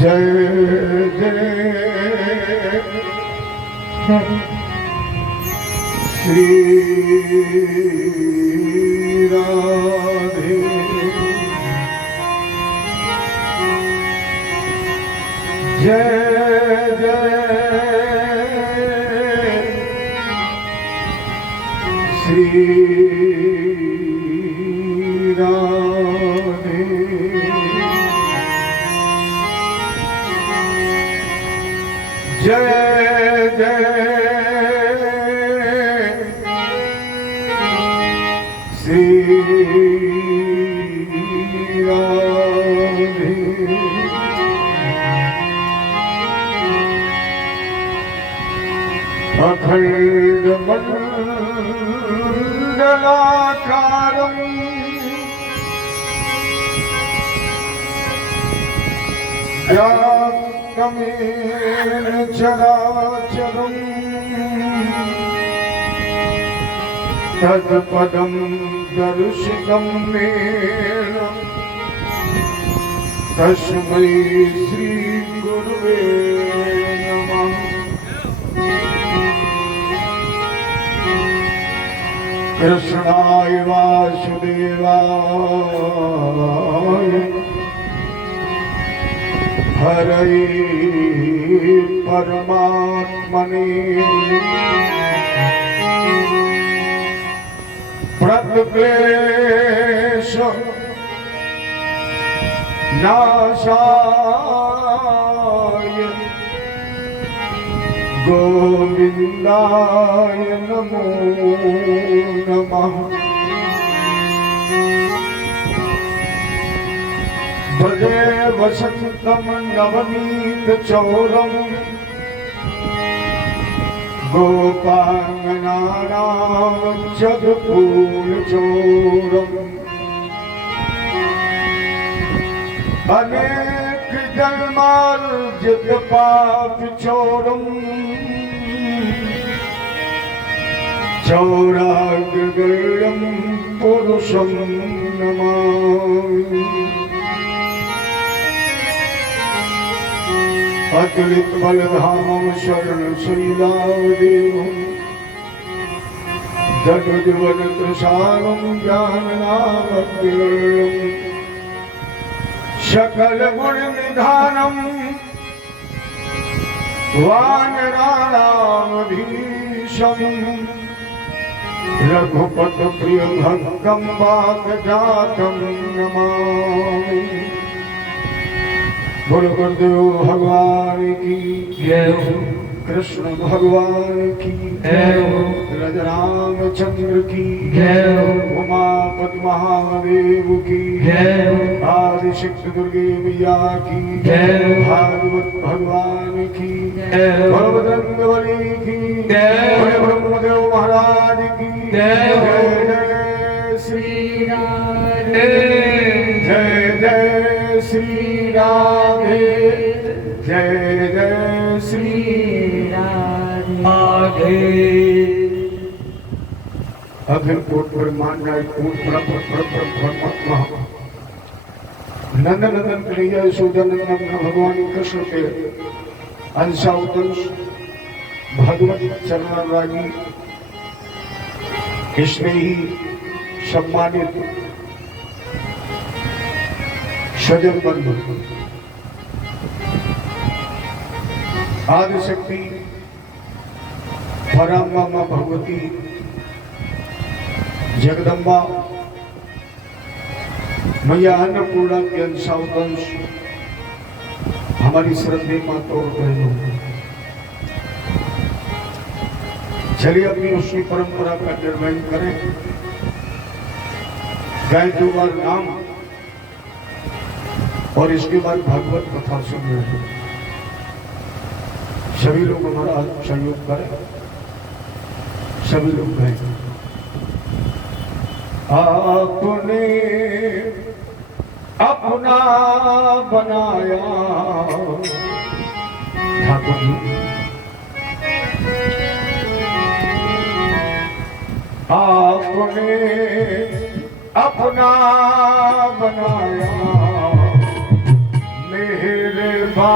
जय जय श्री राधे जय जय श्री राधे जय जय श्री राधे अखंड मंडलाकारं व्याप्तमेन चराचरं तत्पदं दर्शितं मेन तस्मै श्री गुरुवे नमः। कृष्णाय वासुदेवाय हरे परमात्मने प्रणक्लेश नाशाय गोविंदाय नमो नमः। भजे वसंतं नवनीतचौरं गोपांगनानां जगपूरचौरम् अनेक जन्मार्जित पापचौरम् चौराग्रगण्यं पुरुषं नमामि। अतुलित बलधामं शरणशैलादेवं दनुजवनत्रसारं ज्ञाननामग्निवर्णं सकलगुणनिधानं वानराणामधीशं रघुपतप्रियभक्तं वातजातं नमामि। बोलो गुरुदेव भगवान की जय हो, कृष्ण भगवान की जय हो, रामचंद्र की जय हो, उमापति महादेव की जय हो, आदिशक्ति दुर्गे मैया की जय हो, भागवत भगवान की जय हो, बलभद्रबली की जय हो, ब्रह्मदेव महाराज की जय हो। जय श्री राधे जय जय श्री राधे जय जय श्री राधे। अखिल कोट ब्रह्मांड परमात्मा नंदन नंदन कन्हैया यशोदानंदन भगवान कृष्ण के अंशावतंश भगवत चरणारागी इसमें ही सम्मानित सजन बंधु आदिशक्ति पराम्बा भगवती जगदम्बा मैया अन्नपूर्णा के अंशावतंश हमारी श्रद्धेय माता और बहनों, चलिए अपनी उसकी परंपरा का निर्वहन करें। गाय दो बार नाम और इसके बाद भागवत कथा सुन रहे हैं। सभी लोग हमारा सहयोग करें, सभी लोग गए। आपने अपना बनाया ठाकुर जी, आपने अपना बनाया मेरे बा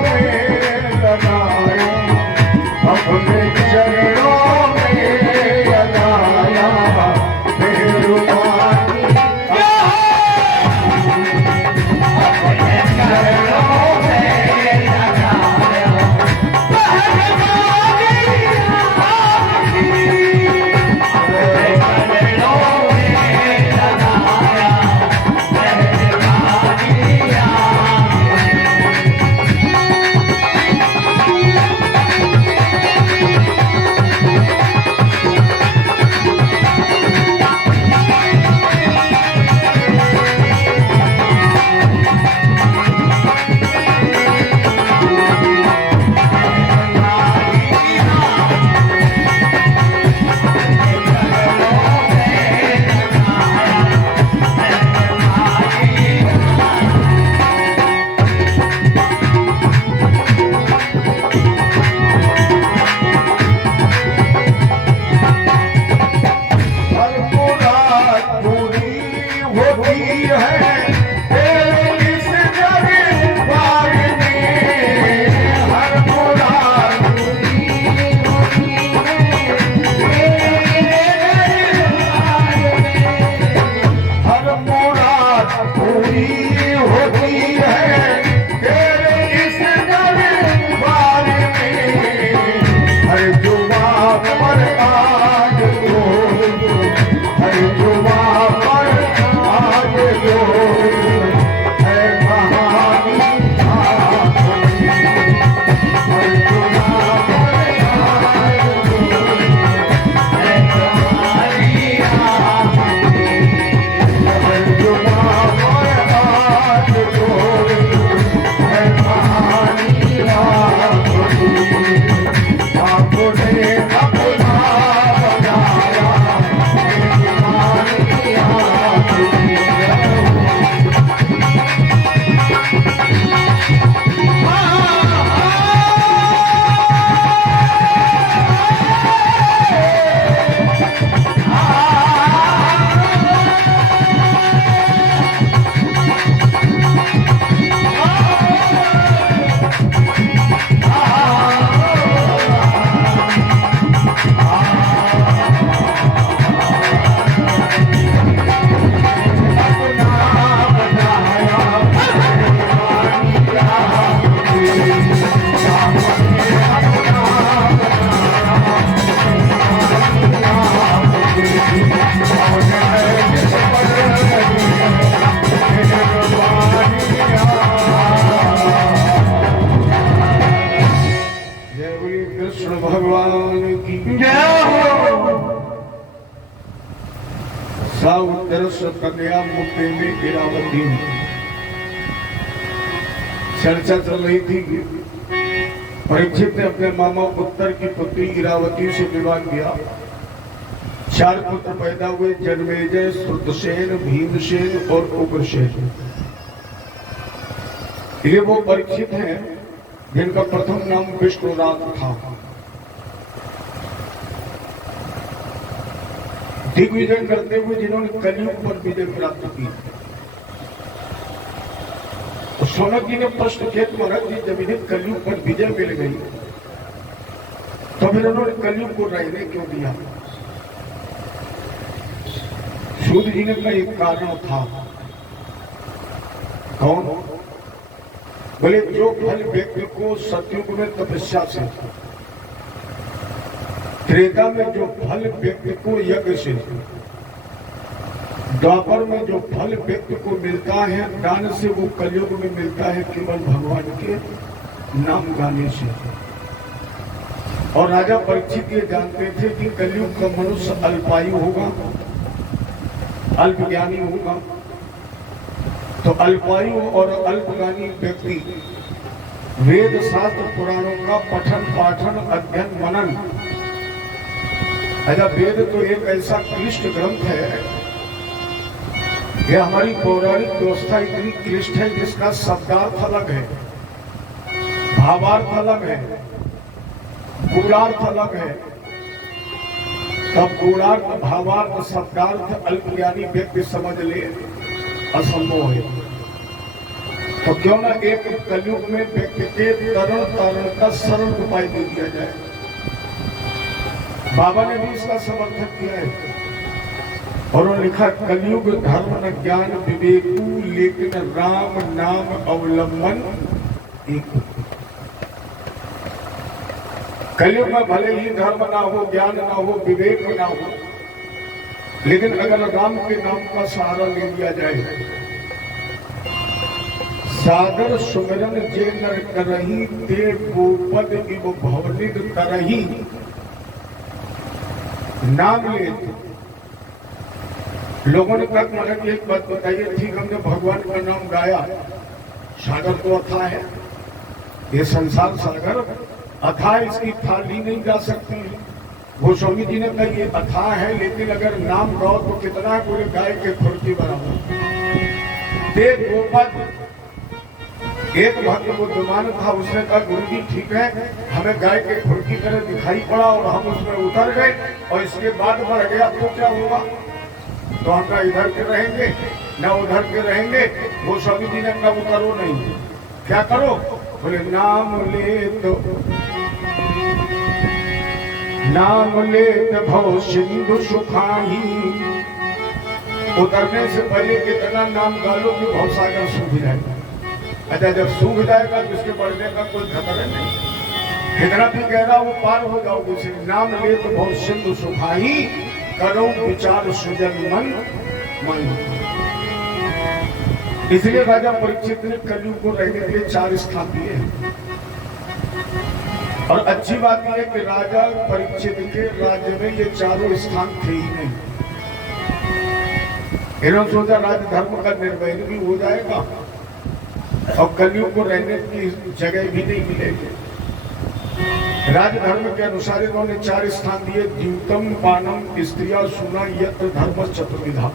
में लगाया, अपने चरणों में लगाया, मेहरबानी अपने चरणों में लगाया, कन्या मुक्ति में इरावती चर्चा चल रही थी। परीक्षित ने अपने मामा उत्तर की पुत्री इरावती से विवाह किया। 4 पुत्र पैदा हुए, जन्मेजय, श्रुतसेन, भीमसेन और उग्रसेन। ये वो परीक्षित हैं जिनका प्रथम नाम विष्णुनाथ था। दिग्विजय करते हुए जिन्होंने कलियुग पर विजय प्राप्त की। तो सोनक जी ने प्रश्न किया, महाराज जी जब इन्हें कलियुग पर विजय मिल गई तो फिर उन्होंने कलियुग को रहने क्यों दिया? सूत जी ने कहा एक कारण था। कौन? बोले जो फल व्यक्ति को सतयुग में तपस्या से, त्रेता में जो फल व्यक्ति को यज्ञ से, द्वापर में जो फल व्यक्ति को मिलता है दान से, वो कलयुग में मिलता है केवल भगवान के नाम गाने से। और राजा परीक्षित ये जानते थे कि कलयुग का मनुष्य अल्पायु होगा, अल्पज्ञानी होगा। तो अल्पायु और अल्पज्ञानी व्यक्ति वेद शास्त्र पुराणों का पठन पाठन अध्ययन मनन, अच्छा वेद तो एक ऐसा क्लिष्ट ग्रंथ है, यह हमारी पौराणिक व्यवस्था इतनी क्लिष्ट है जिसका शब्दार्थ अलग है, भावार्थ अलग है, गूढ़ार्थ अलग है। तब गूढ़ार्थ भावार्थ शब्दार्थ अल्पज्ञानी व्यक्ति समझ ले असंभव है। तो क्यों ना एक कलयुग में व्यक्ति के तरण तारण का सरल उपाय दे दिया जाए। बाबा ने भी इसका समर्थन किया है और उन्होंने लिखा कलयुग धर्म न ज्ञान विवेकू लेकिन राम नाम अवलंबन एक। कलयुग में भले ही धर्म ना हो, ज्ञान ना हो, विवेक ना हो, लेकिन अगर राम के नाम का सहारा ले लिया जाए। सागर सुमिरन जे नर करही ते गोपद इव भवनिध करही। नाम ले लोगों ने तक मगर की एक बात बताइए, ठीक हमने भगवान का नाम गाया, सागर तो अथाह है, ये संसार सागर अथाह, इसकी थाल ली नहीं जा सकती। गोस्वामी जी ने कहा ये अथाह है, लेकिन अगर नाम गाओ तो कितना है, पूरे गाय के खुरकी बराबर। ते गोपद, एक भक्त बुद्धिमान था, उसने कहा गुरु जी ठीक है, हमें गाय के खुरकी तरह दिखाई पड़ा और हम उसमें उतर गए और इसके बाद बढ़ गया तो क्या होगा? तो हम ना इधर के रहेंगे न उधर के रहेंगे। वो स्वामी जी ने कहा उतरो नहीं, क्या करो? बोले नाम ले भव सिंधु सुखाही। उतरने से पहले कितना नाम गालो कि भव सागर सूख जाएगा। अच्छा, जब सूख जाएगा तो इसके बढ़ने का कोई खतरा नहीं, कितना भी गहरा वो पार हो जाओगे। नाम ले तो बहुत सिंधु सुखाही, करो विचार सुजन मन मन। इसलिए राजा परीक्षित ने कलयुग को रहने के लिए 4 स्थान दिए हैं। और अच्छी बात यह है कि राजा परीक्षित के राज्य में ये 4 स्थान थे ही नहीं। इन्होंने सोचा राजधर्म का निर्वहन भी हो जाएगा और कलयुग को रहने की जगह भी नहीं मिलेगी। राजधर्म के अनुसार इन्होंने 4 स्थान दिए। द्यूतम पानम स्त्रिया सुना यत्र धर्म चतुर्विधा।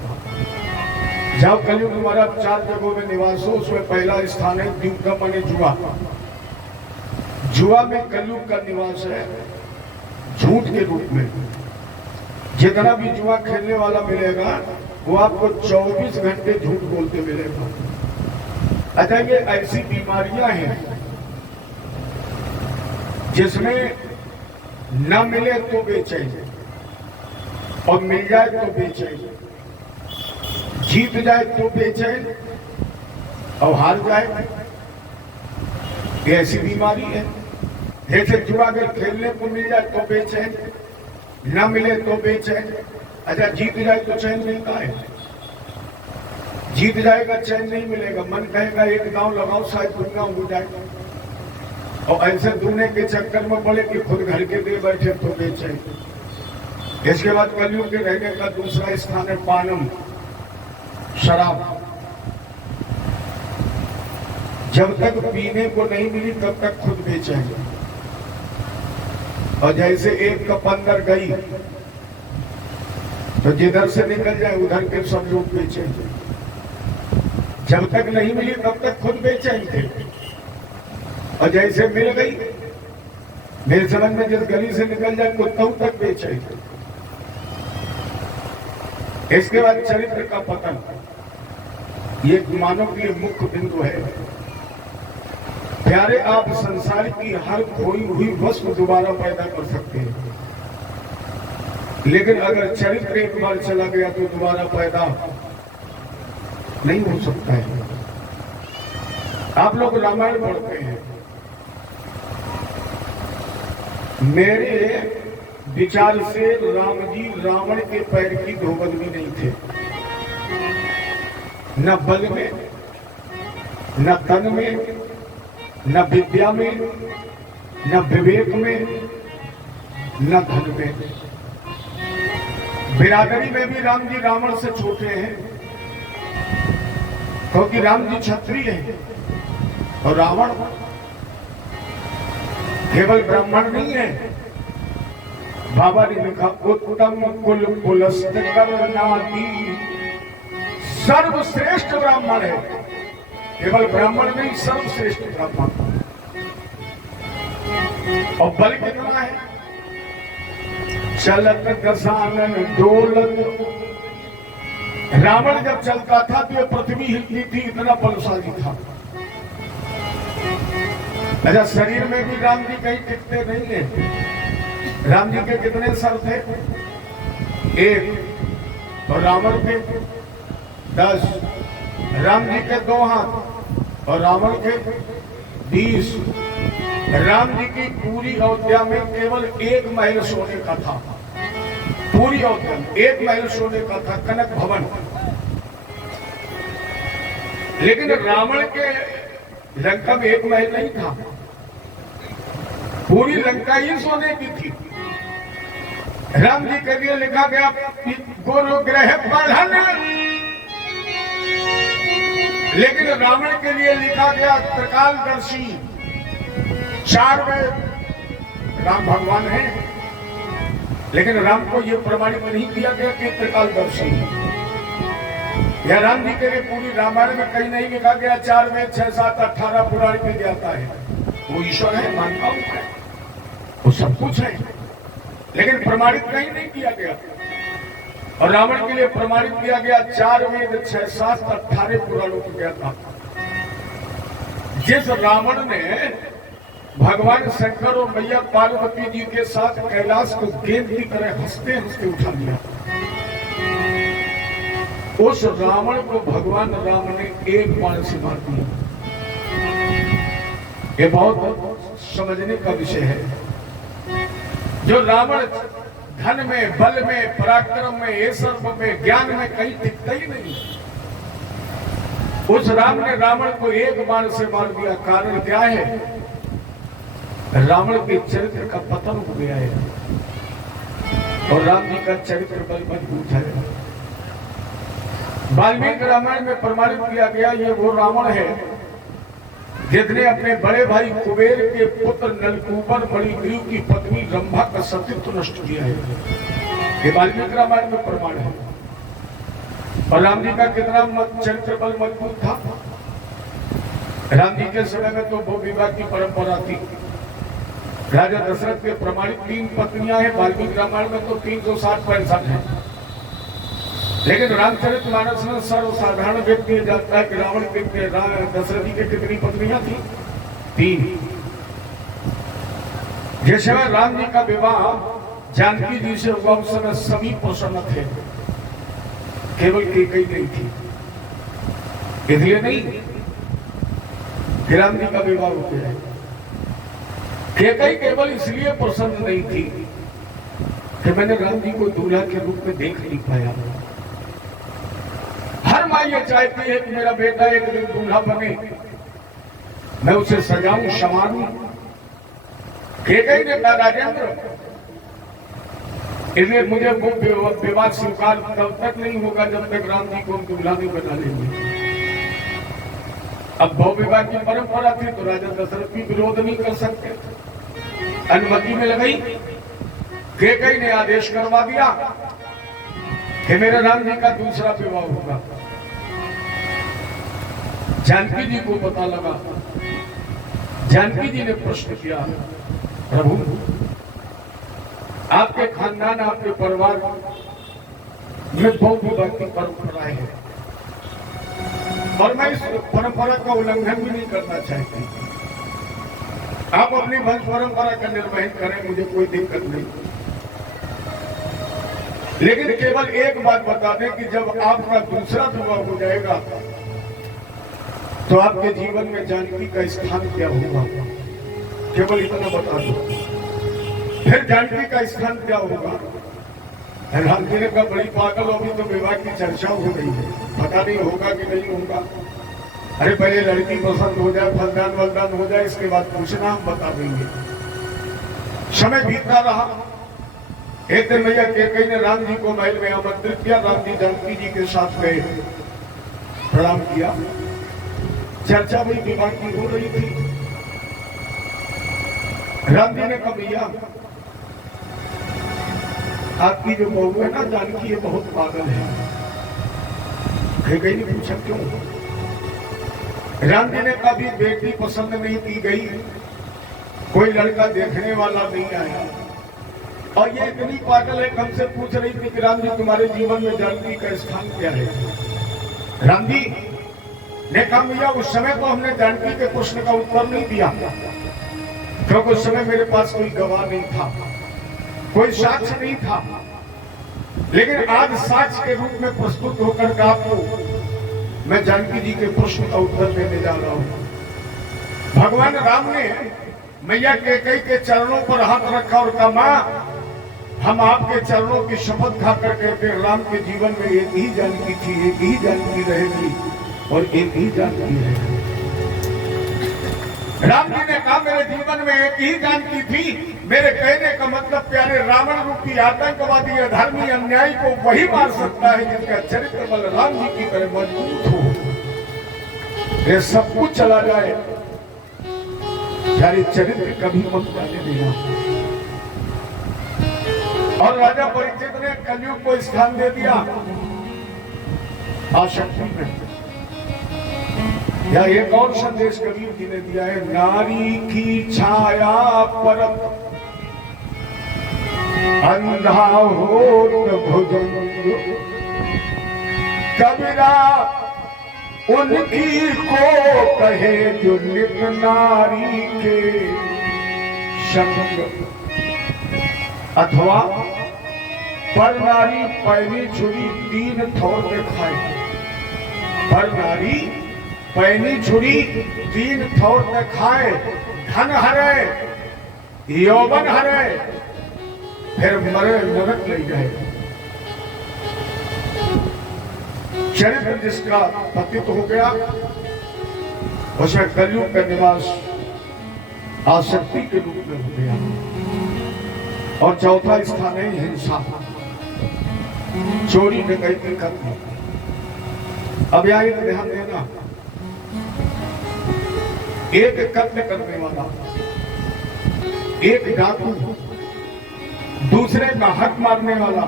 जब कलयुग हमारा 4 जगहों में निवास हो, उसमें पहला स्थान है द्यूतम माने जुआ। जुआ में कलयुग का निवास है, झूठ के रूप में। जितना भी जुआ खेलने वाला मिलेगा वो आपको 24 घंटे झूठ बोलते मिलेगा। अच्छा, ये ऐसी बीमारियां हैं जिसमें न मिले तो बेचैन और मिल जाए तो बेचैन, जीत जाए तो बेचैन और हार जाए। ये ऐसी बीमारी है। जैसे जुआ अगर खेलने को मिल जाए तो बेचैन, न मिले तो बेचैन। अच्छा, जीत जाए तो चैन मिलता है, जीत जाएगा चैन नहीं मिलेगा। मन कहेगा एक दांव लगाओ शायद दुनिया हो जाएगा, और ऐसे दुनिया के चक्कर में पड़े कि खुद घर के दे बैठे तो बेचैन। इसके बाद कलयुग के रहने का दूसरा स्थान है पानम, शराब। जब तक पीने को नहीं मिली तब तक खुद बेचैन। और जैसे एक कप अंदर गई तो जिधर से निकल जाए उधर के सब लोग बेचैन। जब तक नहीं मिली तब तक खुद बेचैन थे, और जैसे मिल गई, मेरे समझ में जिस गली से निकल जाए कुत्तों तक बेचैन थे। इसके बाद चरित्र का पतन, ये मानव के लिए मुख्य बिंदु है। प्यारे, आप संसार की हर खोई हुई वस्तु दोबारा पैदा कर सकते हैं, लेकिन अगर चरित्र एक बार चला गया तो दोबारा पैदा नहीं हो सकता है। आप लोग रामायण पढ़ते हैं, मेरे विचार से राम जी रावण के पैर की धोबन भी नहीं थे, न बल में, न तन में, न विद्या में, न विवेक में, न धन में। बिरादरी में भी राम जी रावण से छोटे हैं, क्योंकि राम जी क्षत्रिय हैं और रावण केवल ब्राह्मण नहीं है। बाबा ने लिखा उत्तम कुल पुलस्त करनाती, सर्वश्रेष्ठ ब्राह्मण है। केवल ब्राह्मण नहीं, सर्वश्रेष्ठ ब्राह्मण। और बल कितना है? चलत दशानन डोलत। रावण जब चलता था तो ये पृथ्वी हिलती थी, इतना बलशाली था। अच्छा, शरीर में भी राम जी कहीं टिकते नहीं है। राम जी के कितने सर थे? एक। और रावण के 10। राम जी के 2 हाथ और रावण के 20। राम जी की पूरी अयोध्या में केवल 1 महल सोने का था। पूरी अयोध्या में 1 महल सोने का था, कनक भवन। लेकिन रावण के लंका में 1 महल नहीं था, पूरी लंका ही सोने की थी। राम जी के लिए लिखा गया गुरु ग्रह बढ़न, लेकिन रावण के लिए लिखा गया त्रिकालदर्शी। 4 वेद राम भगवान है, लेकिन राम को यह प्रमाणित नहीं किया गया कि त्रिकालदर्शी। या राम जी के लिए पूरी रामायण में कहीं नहीं लिखा गया 4 वेद 6 7 18 पुराण में जाता है। वो ईश्वर है, मानता हूं है, वो सब कुछ है, लेकिन प्रमाणित कहीं नहीं किया गया। और रावण के लिए प्रमाणित किया गया 4 वेद 6 7 18 पुराणों को गया था। जिस रावण ने भगवान शंकर और मैया पार्वती जी के साथ कैलाश को गेंद की तरह हंसते हंसते उठा लिया, उस रावण को भगवान राम ने 1 बाण से मार दिया। ये बहुत समझने का विषय है। जो रावण धन में, बल में, पराक्रम में, ऐश्वर्य में, ज्ञान में कहीं टिकता ही नहीं, उस राम ने रावण को 1 बाण से मार दिया। कारण क्या है? रावण के चरित्र का पतन हो गया है और राम जी का चरित्र बल मजबूत है। वाल्मीकि रामायण में प्रमाणित किया गया ये वो रावण है जिसने अपने बड़े भाई कुबेर के पुत्र नलकूबर मणिग्रीव की पत्नी रंभा का सतीत्व नष्ट किया है। ये वाल्मीकि रामायण में प्रमाण है। और राम जी का कितना चरित्र बल मजबूत था। राम जी के समय में तो भू विवाह की परंपरा थी। राजा दशरथ के प्रमाणित 3 पत्नियां हैं। वाल्मीकि रामायण में तो 360-65 है। लेकिन रामचरितमानस में सर्वसाधारण व्यक्ति जानता है कि रावण के दशरथ जी के कितनी पत्नियां थी? 3। जिस समय राम जी का विवाह जानकी जी से हुआ उस समय सभी प्रसन्न थे, केवल कैकेयी नहीं थी। इसलिए नहीं कि राम जी का विवाह हो गया। कैकेयी केवल इसलिए प्रसन्न नहीं थी कि मैंने राम जी को दूल्हा के रूप में देख नहीं पाया। हर माँ ये चाहती है कि मेरा बेटा एक दिन दूल्हा बने, मैं उसे सजाऊं, संवारूं। कैकेयी ने कहा राजेंद्र, इसलिए मुझे वो विवाह स्वीकार तब तक नहीं होगा जब तक राम जी को हम दूल्हा नहीं बना लेंगे। अब बहु विवाह की परंपरा थी तो राजा दशरथ भी विरोध नहीं कर सकते, अनुमति में लगाई। कैकेयी ने आदेश करवा दिया कि मेरे राम जी का दूसरा विवाह होगा। जानकी जी को पता लगा। जानकी जी ने प्रश्न किया, प्रभु आपके खानदान, आपके परिवार में बहु विवाह की परंपरा है और मैं इस परंपरा का उल्लंघन भी नहीं करना चाहती। आप अपनी वंश परंपरा का निर्वहन करें, मुझे कोई दिक्कत नहीं। लेकिन केवल एक बात बता दें कि जब आपका दूसरा विवाह हो जाएगा तो आपके जीवन में जानकी का स्थान क्या होगा? केवल इतना बता दो। फिर जानकी का स्थान क्या होगा? राम जी ने कहा बड़ी पागल, अभी तो विवाह की चर्चा हो रही है, पता नहीं होगा कि नहीं होगा। अरे पहले लड़की पसंद हो जाए, फलदान वलदान हो जाए, इसके बाद पूछना, हम बता देंगे। समय बीतता रहा। एक दिन भैया कैकेयी ने राम जी को महल में आमंत्रित किया। राम जी जानकी जी के साथ गए, प्रणाम किया। चर्चा भी विवाह की हो रही थी। राम जी ने कहा भैया आपकी जो बहू है ना जानकी, ये बहुत पागल है। कैकेयी ने पूछा क्यों? राम जी ने कहा भी बेटी पसंद नहीं की गई, कोई लड़का देखने वाला नहीं आया और ये इतनी पागल है, हमसे पूछ रही थी कि राम जी तुम्हारे जीवन में जानकी का स्थान क्या है? राम जी ने कहा भैया उस समय तो हमने जानकी के प्रश्न का उत्तर नहीं दिया, क्योंकि उस समय मेरे पास कोई गवाह नहीं था, कोई साक्ष्य नहीं था, लेकिन आज साक्ष्य के रूप में प्रस्तुत होकर के आपको मैं जानकी जी के प्रश्न का उत्तर देने जा रहा हूं। भगवान राम ने मैया कैकेयी के चरणों पर हाथ रखा और कहा, मां, हम आपके चरणों की शपथ खाकर कहते हैं, राम के जीवन में एक ही जानकी थी, एक ही जानकी रहेगी और एक ही जानकी रहेगी। राम जी ने कहा, मेरे जीवन में एक ही जानकी थी। मेरे कहने का मतलब प्यारे, रावण रूपी आतंकवादी अधर्मी अन्यायी को वही मार सकता है जिसका चरित्र बल राम जी की तरह मजबूत हो। ये सब कुछ चला जाए, प्यारे चरित्र कभी मत जाने देना। और राजा परीक्षित ने कलयुग को स्थान दे दिया आशक्ति में। या एक और संदेश कबीर जी ने दिया है, नारी की छाया पर अंधा होत भुजंग, कबीरा उनकी को कहे जो नित नारी के संग। अथवा पर नारी पैनी छुरी तीन थोर में खाए, पर नारी पैनी छुरी तीन थोर में खाए, धन हरे यौवन हरे, फिर मरे नरक ले जाए। चरित्र जिसका पतित हो गया उसमें कलयुग का निवास आसक्ति के रूप में हो गया। और चौथा स्थान है हिंसा, चोरी डकैती करना। अब यहाँ एक ध्यान देना, एक कत्ल करने वाला, एक डाकू, दूसरे का हक मारने वाला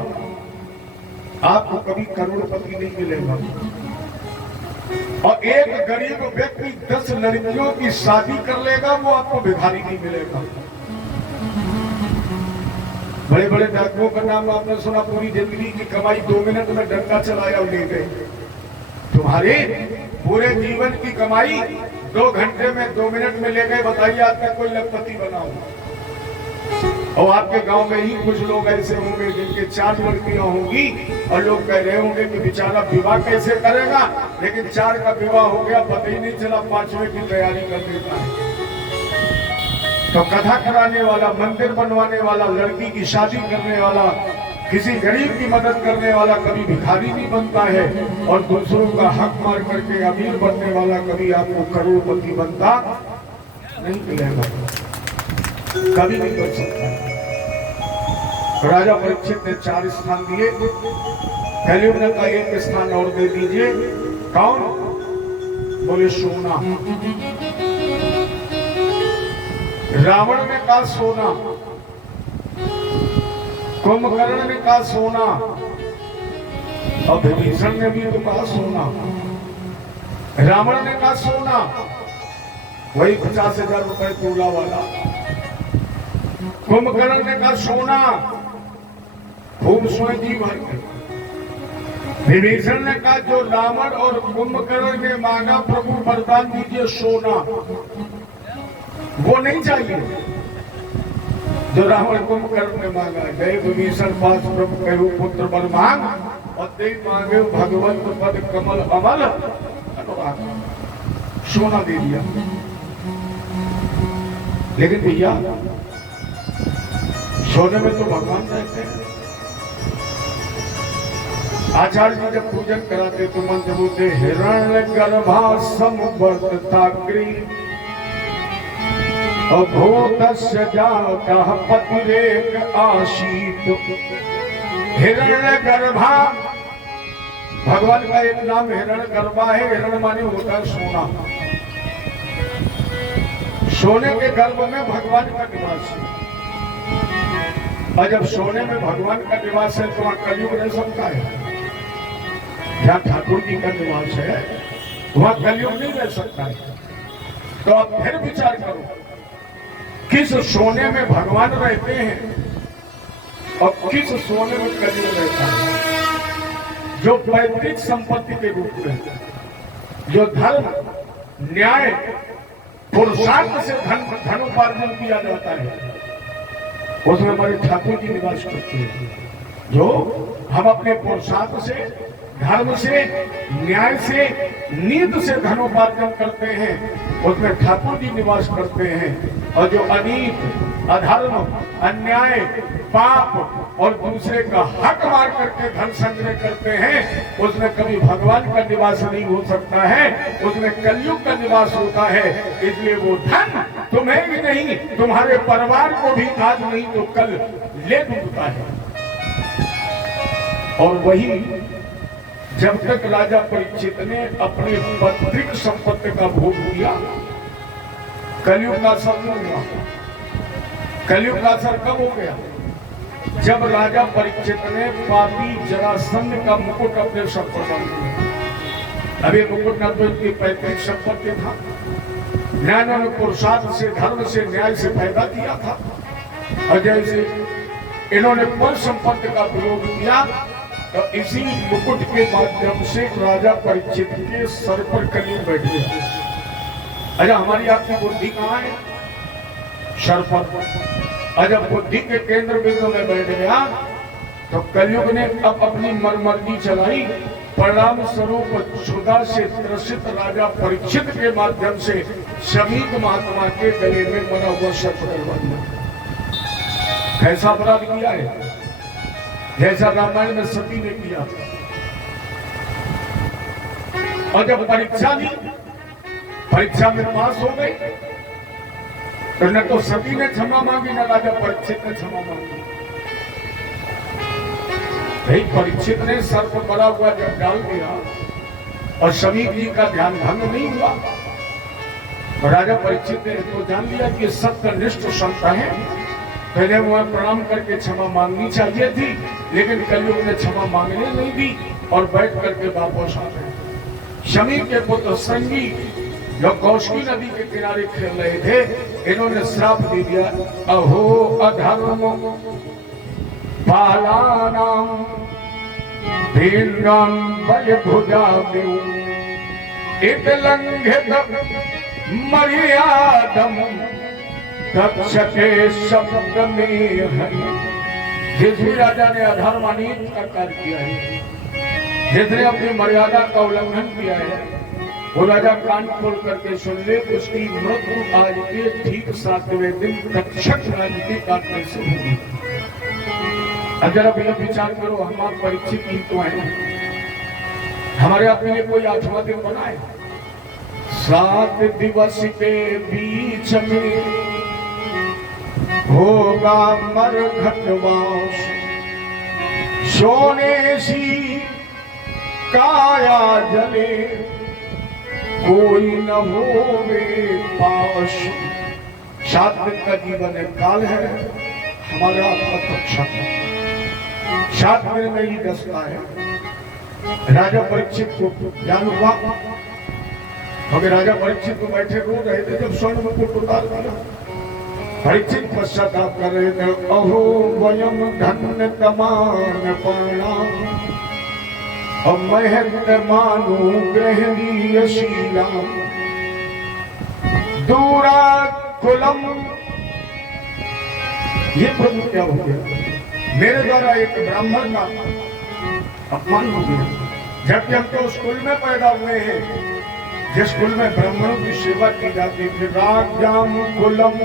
आपको कभी करोड़पति नहीं मिलेगा। और एक गरीब व्यक्ति 10 लड़कियों की शादी कर लेगा, वो आपको भिखारी नहीं मिलेगा। बड़े बड़े डाकुओं का नाम आपने सुना, पूरी जिंदगी की कमाई 2 मिनट में डंडा चलाया और ले गए। तुम्हारे पूरे जीवन की कमाई 2 घंटे में 2 मिनट में ले गए। बताइए आपका कोई लखपति बनाओ। और आपके गांव में ही कुछ लोग ऐसे होंगे जिनके 4 लड़कियां होंगी और लोग कह रहे होंगे कि बेचारा विवाह कैसे करेगा, लेकिन 4 का विवाह हो गया, पता ही नहीं चला, 5वें की तैयारी कर देता है। तो कथा कराने वाला, मंदिर बनवाने वाला, लड़की की शादी करने वाला, किसी गरीब की मदद करने वाला कभी भिखारी नहीं बनता है। और दूसरों का हक मार करके अमीर बनने वाला कभी आपको करोड़पति बनता नहीं मिलेगा, कभी नहीं बन सकता। राजा परीक्षित ने 4 स्थान दिए, कलयुग ने कहा 1 स्थान और दे दीजिए। कौन? बोले सोना। रावण ने कहा सोना, कुंभकर्ण ने कहा सोना, और विभीषण ने भी तो कहा सोना। रावण ने कहा सोना, वही 50,000 रुपए तोला वाला। कुंभकर्ण ने कहा सोना, खूब सोए जी भाई। विभीषण ने कहा जो रावण और कुंभकर्ण ने मांगा, प्रभु वरदान दीजिए सोना, वो नहीं चाहिए जो रावण कुंभकर्ण ने मांगा। जय विभीषण पास प्रभु कहो पुत्र बर मांग, और दे मांगे भगवंत पद कमल अमल अनुराग। सोना दे दिया। लेकिन भैया सोने में तो भगवान रहते हैं। आचार्य जी जब पूजन कराते तो मंत्र बोलते, हिरण्य गर्भा संवर्तताग्री अभूतस्य जातः पतिरेक आशीत। हिरण्य गर्भा, भगवान का एक नाम हिरण्य गर्भा है। हिरण्य माने होता है सोना। सोने के गर्भ में भगवान का निवास है। और जब सोने में भगवान का निवास है तो वहां कलयुग रह सकता है? जहाँ ठाकुर जी का निवास है वहां कलयुग नहीं रह सकता है। तो आप फिर विचार करो, किस सोने में भगवान रहते हैं और किस सोने में कलयुग रहता है? जो पैतृक संपत्ति के रूप में, जो धर्म, न्याय पुरुषार्थ से धनोपार्जन किया जाता है, उसमें हमारे ठाकुर जी निवास करते हैं। जो हम अपने पुरुषार्थ से, धर्म से, न्याय से, नीति से धनोपार्जन करते हैं, उसमें ठाकुर जी निवास करते हैं। और जो अनीत, अधर्म, अन्याय, पाप और दूसरे का हक मार करके धन संग्रह करते हैं, उसमें कभी भगवान का निवास नहीं हो सकता है, उसमें कलयुग का निवास होता है। इसलिए वो धन तुम्हें भी नहीं, तुम्हारे परिवार को भी आज नहीं तो कल ले डूबता है। और वही जब तक राजा परीक्षित ने अपने पैतृक संपत्ति का भोग किया, कलयुग का असर नहीं हुआ। कलयुग का असर कब हो गया? जब राजा परीक्षित ने पापी जरासंध का मुकुट अपने सर पर डाल दिया। अभी मुकुट न तो इनकी पैतृक संपत्ति था, न इन्होंने पुरुषार्थ से, धर्म से, न्याय से पैदा किया था। और जैसे इन्होंने पर संपत्ति का प्रयोग किया तो इसी मुकुट के माध्यम से राजा परीक्षित के सर पर कलयुग बैठ गया। अच्छा, हमारी आपकी बुद्धि कहाँ है? सर पर। अच्छा, बुद्धि के केंद्र बिंदु में बैठ गया तो कलयुग ने अब अपनी मर्मर्जी चलाई। परिणाम स्वरूप क्षुधा से त्रसित राजा परीक्षित के माध्यम से शमीक महात्मा के गले में बना हुआ सर्प डलवा दिया। कैसा अपराध किया है? जैसा रामायण में सती ने किया। और जब परीक्षा ली, परीक्षा में पास हो गई, तो न तो सती ने क्षमा मांगी, न राजा परीक्षित ने क्षमा मांगी। भाई, परीक्षित ने सर पर बड़ा हुआ जब डाल दिया और शमीक जी का ध्यान भंग नहीं हुआ, राजा परीक्षित ने तो जान लिया कि सत्यनिष्ठ संत है, पहले वह प्रणाम करके क्षमा मांगनी चाहिए थी, लेकिन कलयुग ने क्षमा मांगने नहीं दी और बैठ करके वापस आ गए। शमी के पुत्र संगी जो कौशिकी नदी के किनारे खेल रहे थे, इन्होंने श्राप दे दिया, अहो अधर्म पालानाम दीर्घम बलभुजाम्यु इतलंघित मर्यादम दक्षते शब्द में हरि। जिस भी राजा ने अधर्म अनीति का कार्य किया है, जिसने अपनी मर्यादा का उल्लंघन किया है, वो राजा कान खोल करके सुन ले, उसकी मृत्यु आज के ठीक 7वें दिन तक्षक राज्य के काटने से होगी। अब जरा भैया विचार करो, हम आप परीक्षित ही तो हैं, हमारे आपके लिए कोई 8वां दिन बनाए? 7 दिवस के बीच में होगा मरघटवास, सोने सी काया जले कोई न होवे पास। 7 दिन का जीवन काल है, हमारा आपका तक्षक है। 7 दिन में ही दसता है। राजा परीक्षित को ज्ञान हुआ, क्योंकि राजा परीक्षित को बैठे रो रहे थे जब स्वर्ण मुकुट उतार दिया। परीक्षित पश्चाताप कर रहे थे, अहो वयम धन्य तमान प्रणाम महत्व मानु ग्रहणीय शीला दूरा कुलम। ये प्रभु क्या हो गया? मेरे द्वारा एक ब्राह्मण का अपमान हो गया, जबकि हम तो स्कूल में पैदा हुए हैं जिस स्कूल में ब्राह्मणों की सेवा की जाती थी। राज्याम कुलम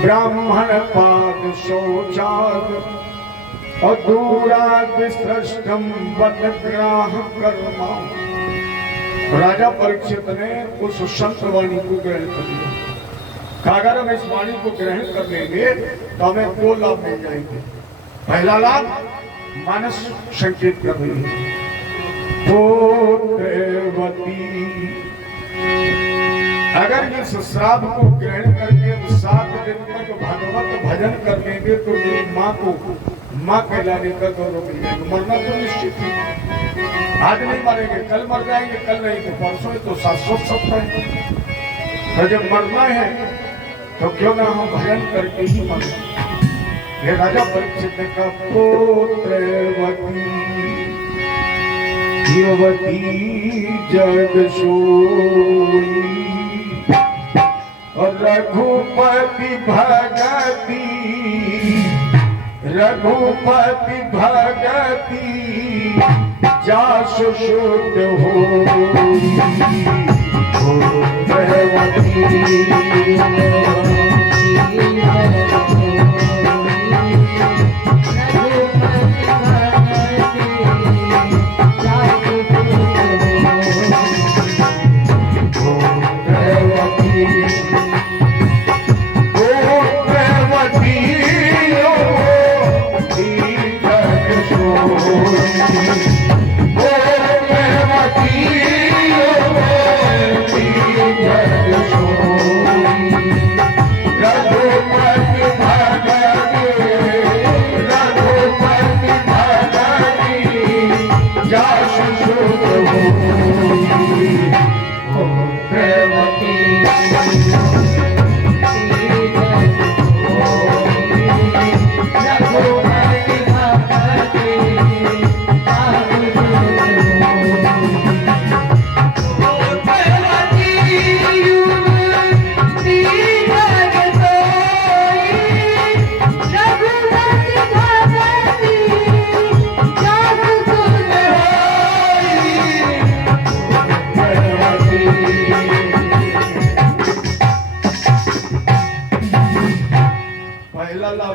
ब्राह्मण पाद शौचाद अधूरा विसृष्टम वनग्राह कर्मा। राजा परीक्षित ने उस संत वाणी को ग्रहण कर लिया। अगर हम इस वाणी को ग्रहण कर लेंगे तो हमें 2 लाभ मिल जाएंगे। पहला लाभ, मानस संकेत कर रही है, अगर इस श्राप को ग्रहण करके 7 दिन तक भगवत भजन कर लेंगे तो मेरी माँ को माँ कहलाने का गौरव मिल जाएगा। मरना तो निश्चित है, आज नहीं मरेंगे, कल मर जाएंगे, कल नहीं तो परसों, तो शाश्वत सत्य है। तो जब मरना है तो क्यों ना हम भजन करके ही मरें। ये राजा परीक्षित का पुत्रवती युवती जग सोई रघुपति भगति रघुपति भगति जासु शुद्ध होई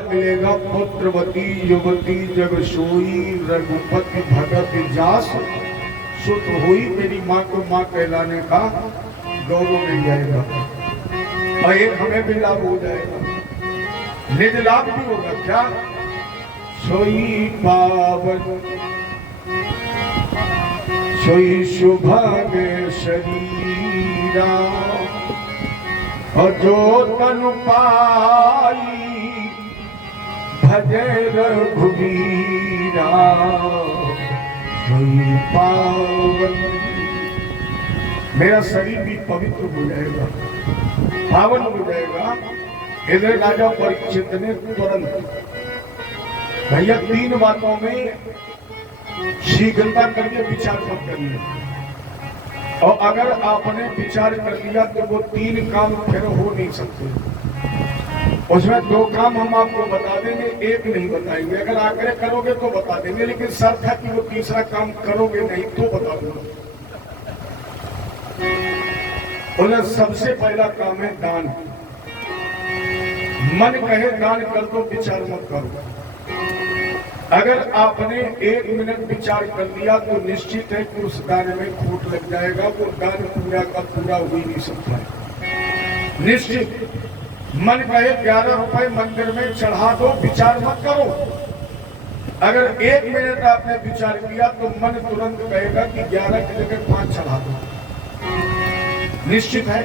मिलेगा पुत्रवती युवती जग सोई रघुपति भगत जास सुत हुई। मेरी माँ को माँ कहलाने का गौरव मिल जाएगा और एक हमें भी लाभ हो जाएगा, निज लाभ भी होगा। क्या सोई पावन सोई शुभागे शरीरा और जो तनु पाई भजे रघुवीरा सोई पावन। मेरा शरीर भी पवित्र हो जाएगा, पावन हो जाएगा। इधर राजा परीक्षित ने तुरंत भैया 3 बातों में शीघ्रता करिए, विचार मत करिए। और अगर आपने विचार कर लिया तो वो 3 काम फिर हो नहीं सकते। उसमें 2 काम हम आपको बता देंगे, 1 नहीं बताएंगे। अगर आग्रह करोगे तो बता देंगे, लेकिन शर्त है कि वो तीसरा काम करोगे नहीं तो बता दूंगा। उन्हें सबसे पहला काम है दान। मन कहे दान कर दो, विचार मत करो। अगर आपने 1 मिनट विचार कर लिया तो निश्चित है कि उस दान में खोट लग जाएगा। वो दान पूरा का पूरा हो ही नहीं सकता है, निश्चित। मन कहे 11 रुपए मंदिर में चढ़ा दो, विचार मत करो। अगर 1 मिनट आपने विचार किया तो मन तुरंत कहेगा कि 11 की जगह 5 चढ़ा दो, निश्चित है,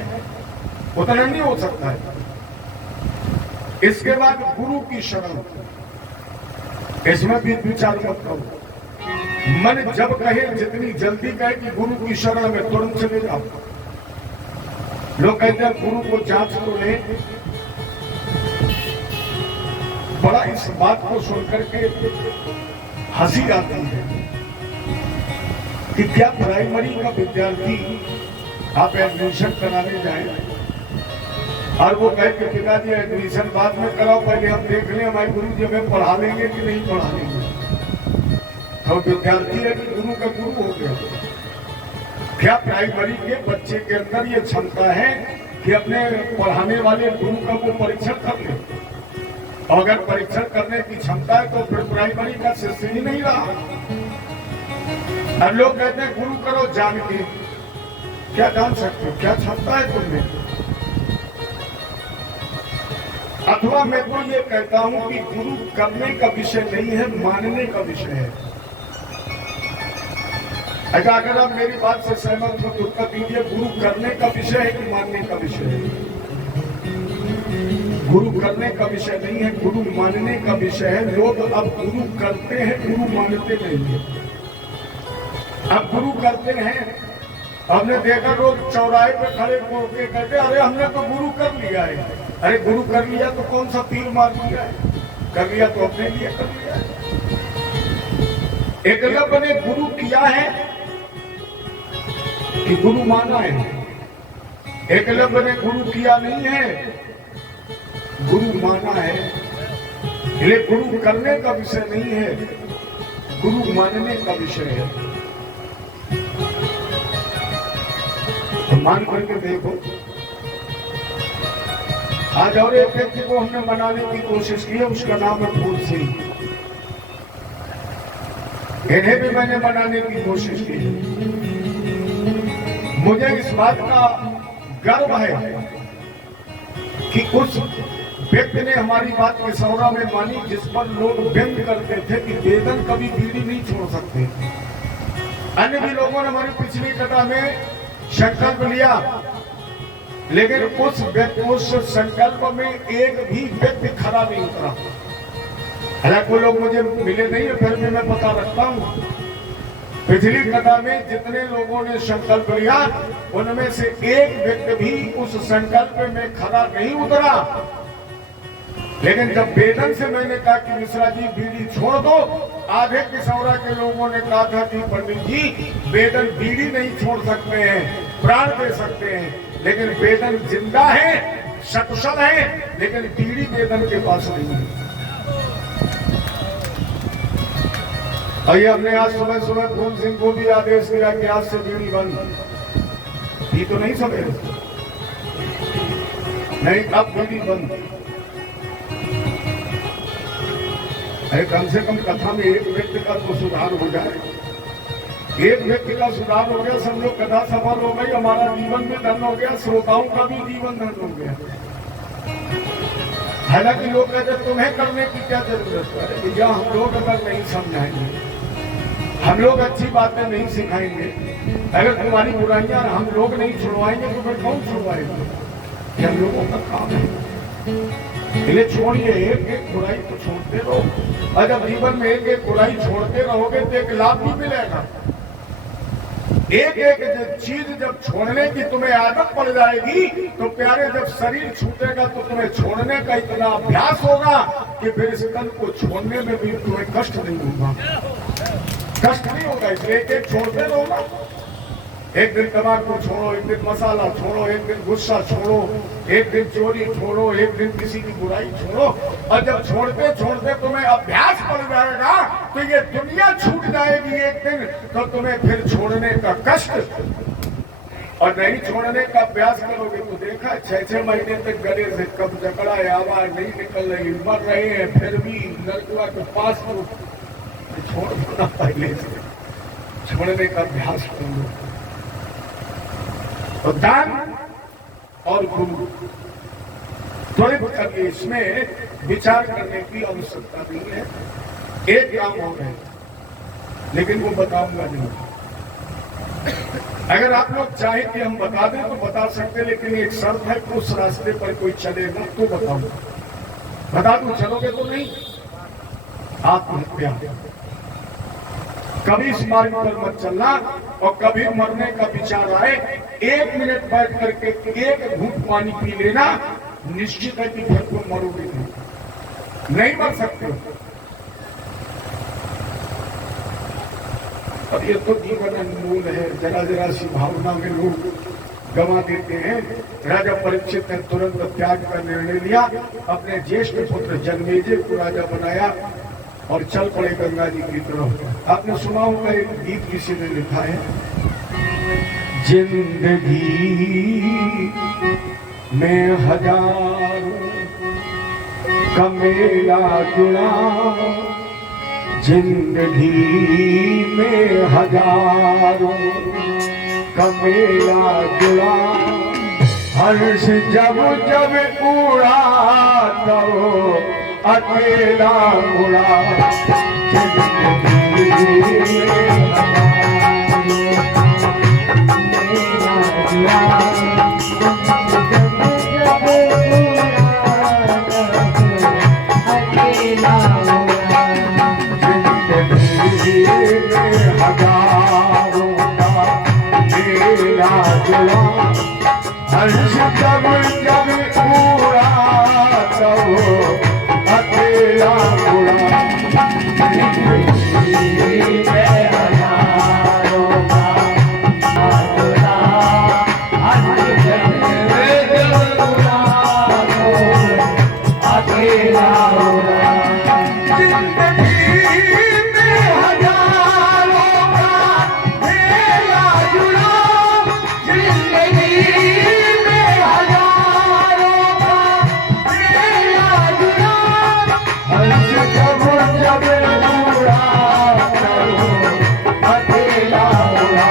उतना नहीं हो सकता है। इसके बाद गुरु की शरण, इसमें भी विचार मत करो। मन जब कहे, जितनी जल्दी कहे कि गुरु की शरण में, तुरंत चले जाओ। लोग कहते हैं गुरु को जांच तो ले। बड़ा इस बात को सुनकर के हंसी आती है कि क्या प्राइमरी का विद्यार्थी आप एडमिशन कराने जाए और वो कहे कि पिताजी एडमिशन बाद में कराओ, पहले हम देख लें हमारे गुरु जी हमें पढ़ा लेंगे कि नहीं पढ़ा लेंगे। तो विद्यार्थी है कि गुरु का गुरु हो गया। क्या प्राइमरी के बच्चे के अंदर ये क्षमता है कि अपने पढ़ाने वाले गुरु का वो परीक्षण कर ले? अगर परीक्षण करने की क्षमता है तो फिर प्राइमरी का शिष्य ही नहीं रहा। अब लोग कहते हैं गुरु करो जान के। क्या जान सकते हो? क्या क्षमता है तुमने? अथवा मैं तो ये कहता हूं कि गुरु करने का विषय नहीं है, मानने का विषय है। अगर आप मेरी बात से सहमत हो तो उत्तर दीजिए, गुरु करने का विषय है कि मानने का विषय है? गुरु करने का विषय नहीं है, गुरु मानने का विषय है। लोग अब गुरु करते हैं, गुरु मानते नहीं है। अब गुरु करते हैं, हमने देखा लोग चौराहे पे खड़े होके कहते अरे हमने तो गुरु कर लिया है। अरे गुरु कर लिया तो कौन सा तीर मार लिया है? कर लिया तो अपने लिए कर लिया है। एकलव्य ने गुरु किया है कि गुरु माना है? एकलव्य ने गुरु किया नहीं है, गुरु माना है। ये गुरु करने का विषय नहीं है, गुरु मानने का विषय है। तो मान करके देखो। आज और एक व्यक्ति को हमने मनाने की कोशिश की है, उसका नाम है फूल सिंह। इन्हें भी मैंने मनाने की कोशिश की। मुझे इस बात का गर्व है कि उस व्यक्ति ने हमारी बात के सौरा में मानी, जिस पर लोग व्यंग करते थे कि वेदन कभी बीड़ी नहीं छोड़ सकते। अन्य भी लोगों ने हमारी पिछली कथा में संकल्प लिया, लेकिन उस संकल्प में एक भी व्यक्ति खरा नहीं उतरा। हालांकि लोग मुझे मिले नहीं है, फिर भी मैं पता रखता हूं। पिछली कथा में जितने लोगों ने संकल्प लिया, उनमें से एक व्यक्ति भी उस संकल्प में खरा नहीं उतरा। लेकिन जब वेदन से मैंने कहा कि मिश्रा जी बीड़ी छोड़ दो, आधे किसौरा के लोगों ने कहा था कि पंडित जी वेदन बीड़ी नहीं छोड़ सकते हैं, प्राण दे सकते हैं, लेकिन वेदन जिंदा है, सकुशल है, लेकिन बीड़ी वेदन के पास नहीं है। और ये हमने आज सुबह सुबह फूल सिंह को भी आदेश दिया कि आज से बीड़ी बंद। ये तो नहीं समझे, नहीं अब बीड़ी बंद। कम से कम कथा में एक व्यक्ति का तो सुधार हो जाए। एक व्यक्ति का सुधार हो गया, सब लोग कथा सफल हो गई, हमारा जीवन में धन हो गया, श्रोताओं का भी जीवन धन हो गया। हालांकि लोग कहते तुम्हें करने की क्या जरूरत है भैया, हम लोग अगर नहीं समझाएंगे, हम लोग अच्छी बातें नहीं सिखाएंगे, अगर तुम्हारी बुराइयां हम लोग नहीं छुड़वाएंगे तो फिर कौन छुड़वाएंगे? हम लोगों का काम है। इन्हें छोड़िए, एक एक बुराई तो छोड़ते रहो। और जब जीवन में एक एक बुराई छोड़ते रहोगे तो एक लाभ भी मिलेगा। एक एक चीज जब छोड़ने की तुम्हें आदत पड़ जाएगी तो प्यारे, जब शरीर छूटेगा तो तुम्हें छोड़ने का इतना अभ्यास होगा कि फिर इस तन को छोड़ने में भी तुम्हें कष्ट नहीं होगा, कष्ट नहीं होगा। इसलिए एक एक छोड़ते रहो ना। एक दिन तंबाकू छोड़ो, एक दिन मसाला छोड़ो, एक दिन गुस्सा छोड़ो, एक दिन चोरी छोड़ो, एक दिन किसी की बुराई छोड़ो। और जब छोड़ते छोड़ते तुम्हें अभ्यास पड़ जाएगा तो ये दुनिया छूट जाएगी एक दिन, तो तुम्हें फिर छोड़ने का कष्ट। और नहीं छोड़ने का अभ्यास करोगे तो देखा 6-6 महीने तक गले से कब जकड़ा है, आवाज नहीं निकल रही, मर रहे हैं, फिर भी नलकुआ के पास छोड़ दो, पहले से छोड़ने का अभ्यास करो। तो दान और गुरु त्वरित करके इसमें विचार करने की आवश्यकता नहीं है। एक काम हो रहे, लेकिन वो बताऊंगा नहीं। अगर आप लोग चाहे कि हम बता दें तो बता सकते, लेकिन एक शर्त है कि उस रास्ते पर कोई चलेगा तो बताऊंगा। बता दूं चलोगे तो नहीं। आत्महत्या, कभी इस मार्ग पर मत चलना। और कभी मरने का विचार आए, 1 मिनट बैठ करके एक घूंट पानी पी लेना, निश्चित है कि फिर तुम मरोगे नहीं मर सकते। और ये तो जीवन अनमोल है, जरा जरा सी भावना में लोग गंवा देते हैं। राजा परीक्षित ने तुरंत त्याग का निर्णय लिया, अपने ज्येष्ठ पुत्र जन्मेजय को राजा बनाया और चल पड़े गंगा जी की तरफ। आपने सुना होगा एक गीत किसी ने लिखा है, जिंदगी में हजारों का मेला जुड़ा, जिंदगी में हजारों का मेला जुड़ा, हर्ष जब जब उड़ा तो अकेला उड़ा, जिंदगी में हर्ष जब जब पूरा तो अकेला पूरा, हजारों का अकेला उड़ा जिंदगी में हजारों का मेला जुड़ा, जिंदगी में हजारों का मेला जुड़ा हर्ष जब जब उड़ा अकेला उड़ा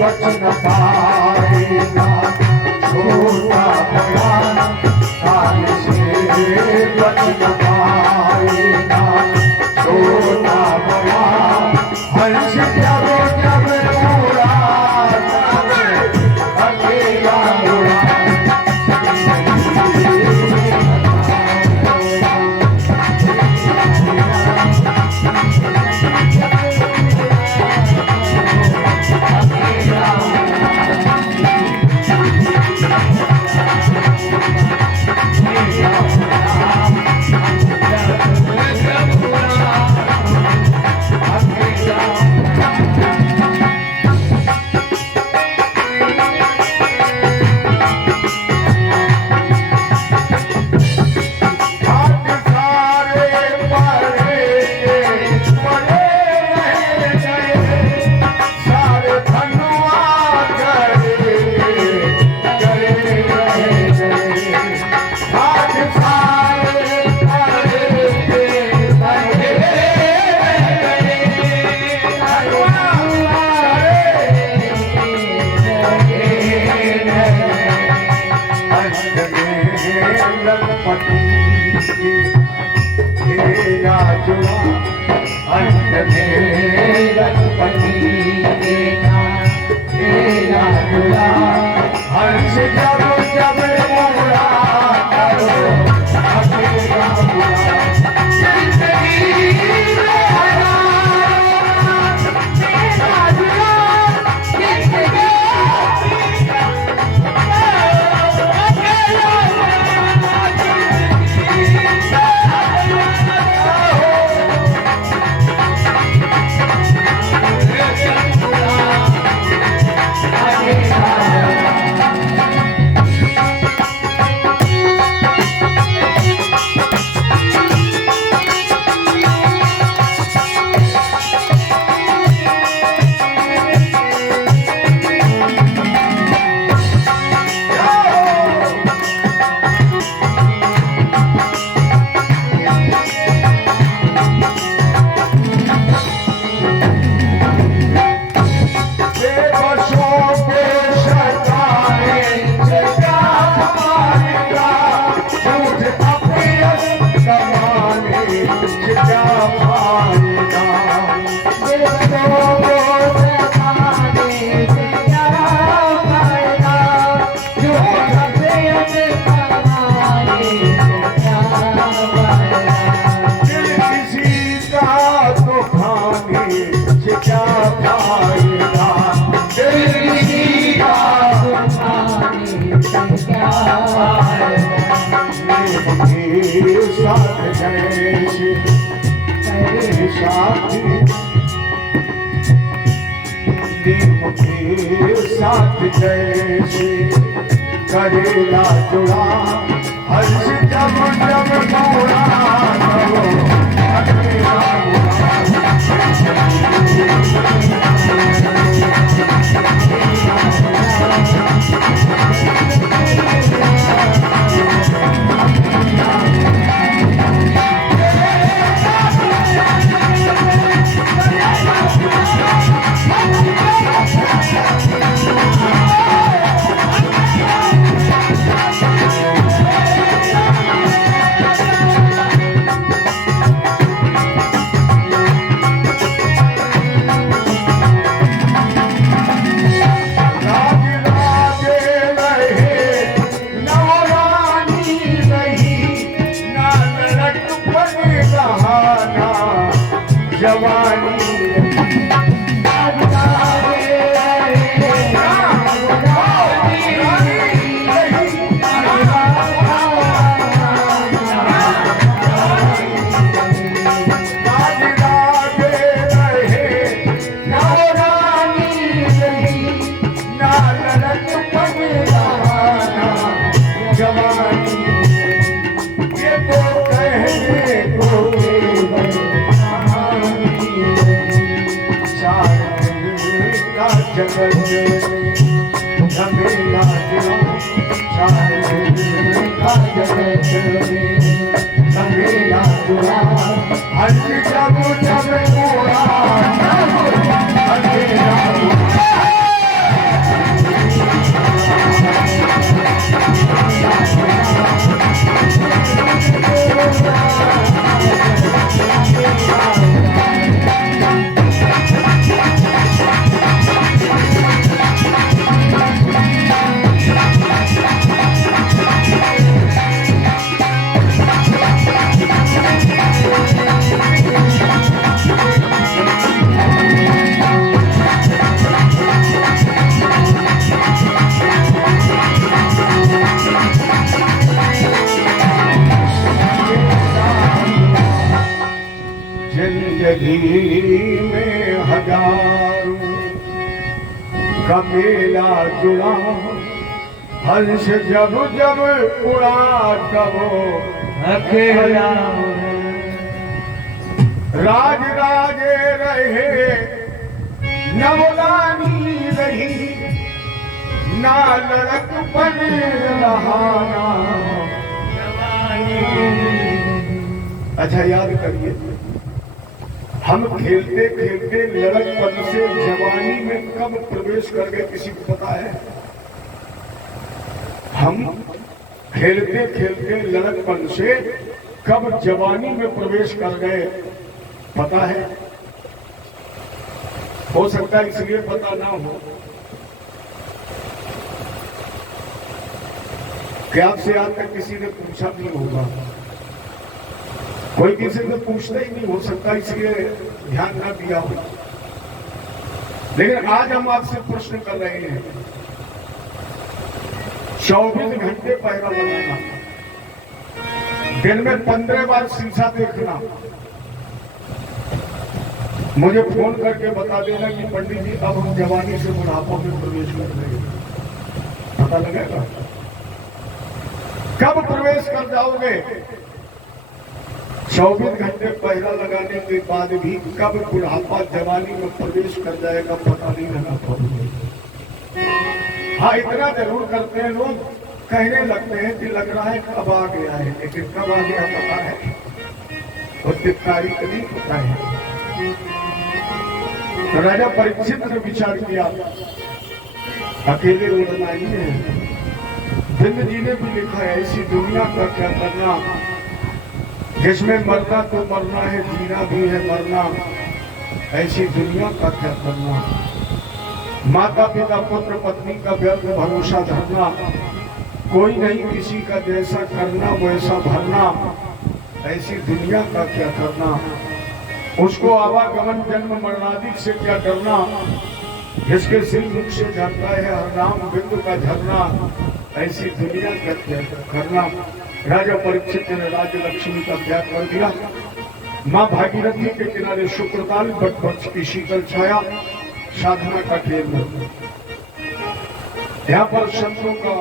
बचन पाएगा छोटा बड़ा, काल से बचन पाएगा छोटा बड़ा, हर्ष जब जब उड़ा अकेला उड़ा हर्ष जब जब उड़ा अकेला उड़ा जिंदगी में हजारों का मेला जुड़ा जिंदगी साथ जैसे करेला जुड़ा, हर्ष जब जब उड़ा अकेला जिंदगी में हजारों का मेला जुड़ा, हंस जब जब उड़ा तब अकेला राज राजे रहे नवलानी रही, ना लड़क बन रहा ना अच्छा याद करिए, हम खेलते खेलते लड़कपन से जवानी में कब प्रवेश कर गए किसी को पता है? हम खेलते खेलते लड़कपन से कब जवानी में प्रवेश कर गए पता है? हो सकता है इसलिए पता ना हो कि आपसे आज तक किसी ने पूछा नहीं होगा, कोई किसी से पूछता ही नहीं, हो सकता इसलिए ध्यान ना दिया हो। लेकिन आज हम आपसे प्रश्न कर रहे हैं, 24 घंटे पहरा लगाना, दिन में 15 बार शीशा देखना, मुझे फोन करके बता देना कि पंडित जी अब हम जवानी से बुढ़ापा में प्रवेश कर रहे हैं, पता लगेगा कब प्रवेश कर जाओगे। 24 घंटे पहरा लगाने के बाद भी कब बुढ़ापा जवानी में प्रवेश कर जाएगा पता नहीं लगा पाओगे। हाँ इतना जरूर करते हैं लोग, कहने लगते हैं कि लग रहा है कब आ गया है, लेकिन कब आ गया पता है उसकी तारीख नहीं पता है। तो राजा परीक्षित ने विचार किया, अकेले उड़ना ही है। बिंद जी ने भी लिखा है, ऐसी दुनिया का क्या करना जिसमें मरना तो मरना है, जीना भी है मरना, ऐसी दुनिया का क्या करना। माता पिता पुत्र पत्नी का व्यर्थ भरोसा धरना, कोई नहीं किसी का जैसा करना वैसा भरना, ऐसी दुनिया का क्या करना। उसको आवागमन जन्म मरणादि से क्या डरना, जिसके सिर मुख से झरता है हर नाम बिंदु का झरना, ऐसी दुनिया का क्या करना। राजा परीक्षित ने राज्य लक्ष्मी का त्याग कर दिया। मां भागीरथी के किनारे शुक्रताल बट वृक्ष की शीतल छाया साधना का केंद्र। यहाँ पर संतों का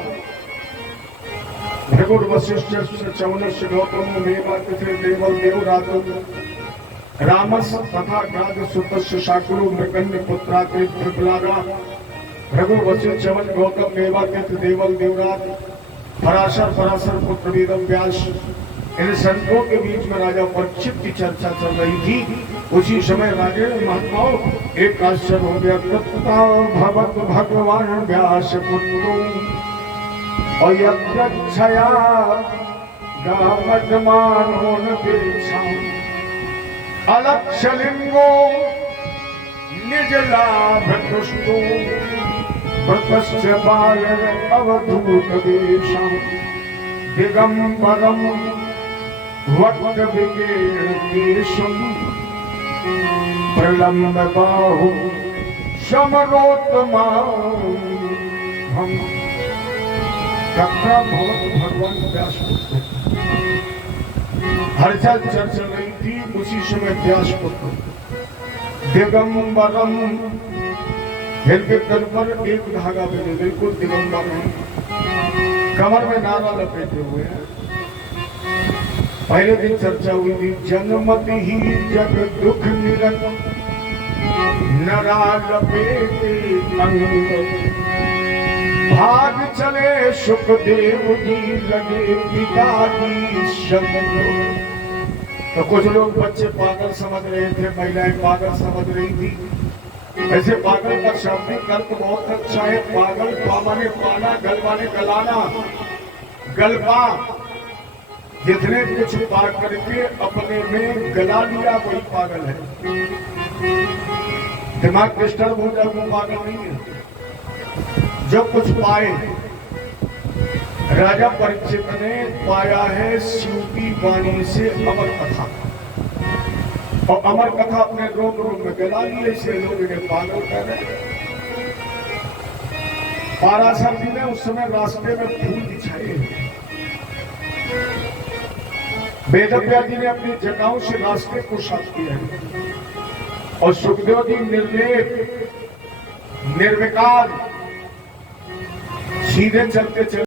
भृगुर वशिष्ठ चौनस गौतम मेवातिथि देवल देवरातो रामस तथा गाद सुतस्य शाकुरो मृकन्य पुत्राकृत त्रिपलागा भृगु वशिष्ठ चवन गौतम मेवातिथि देवल देवरात पराशर पुत्र वेदम व्यास, इन संतों के बीच में राजा परीक्षित की चर्चा चल रही थी। उसी समय राजे महात्माओं एक आश्चर्य हो गया, भगवत भगवान व्यास पुत्रो और यक्षया गामटमानो न अलक्षलिंगो निज लाभ तुष्टो बाल अवधूत देशम दिगंबरम वक्त विकीर्णेशम प्रलम्ब बाहु समरोत्तमा हम कथा भगवान व्यास पुत्र। हलचल चल रही थी, उसी समय व्यास पुत्र दिगंबरम, इनके तन पर एक धागा बने बिल्कुल दिगंबर हैं, कमर में नारा लपेटे हुए हैं। पहले दिन चर्चा हुई थी जन्मत ही जग दुख निरंतर नरा लपेटे अंग भाग चले सुखदेव जी लगे पिता की शब्द। तो कुछ लोग बच्चे पागल समझ रहे थे, महिलाएं पागल समझ रही थी। ऐसे पागल का शाब्दिक अर्थ बहुत अच्छा है। पागल पामाने पाना, गलवाने गलाना, गलबा, जितने कुछ पा करके अपने में गला लिया वही पागल है। दिमाग डिस्टर्ब हो जाए वो पागल नहीं है। जो कुछ पाए, राजा परीक्षित ने पाया है शिव की वाणी से अमर कथा, और अमर कथा अपने रोम रोम में गला लिए, इसे लोग इन्हें पागल कर रहे। पाराशर जी ने उस समय रास्ते में फूल बिछाए, वेदव्यास जी ने अपनी जटाओं से रास्ते को साफ किया, और सुखदेव जी निर्लेप निर्विकार सीधे चलते चलते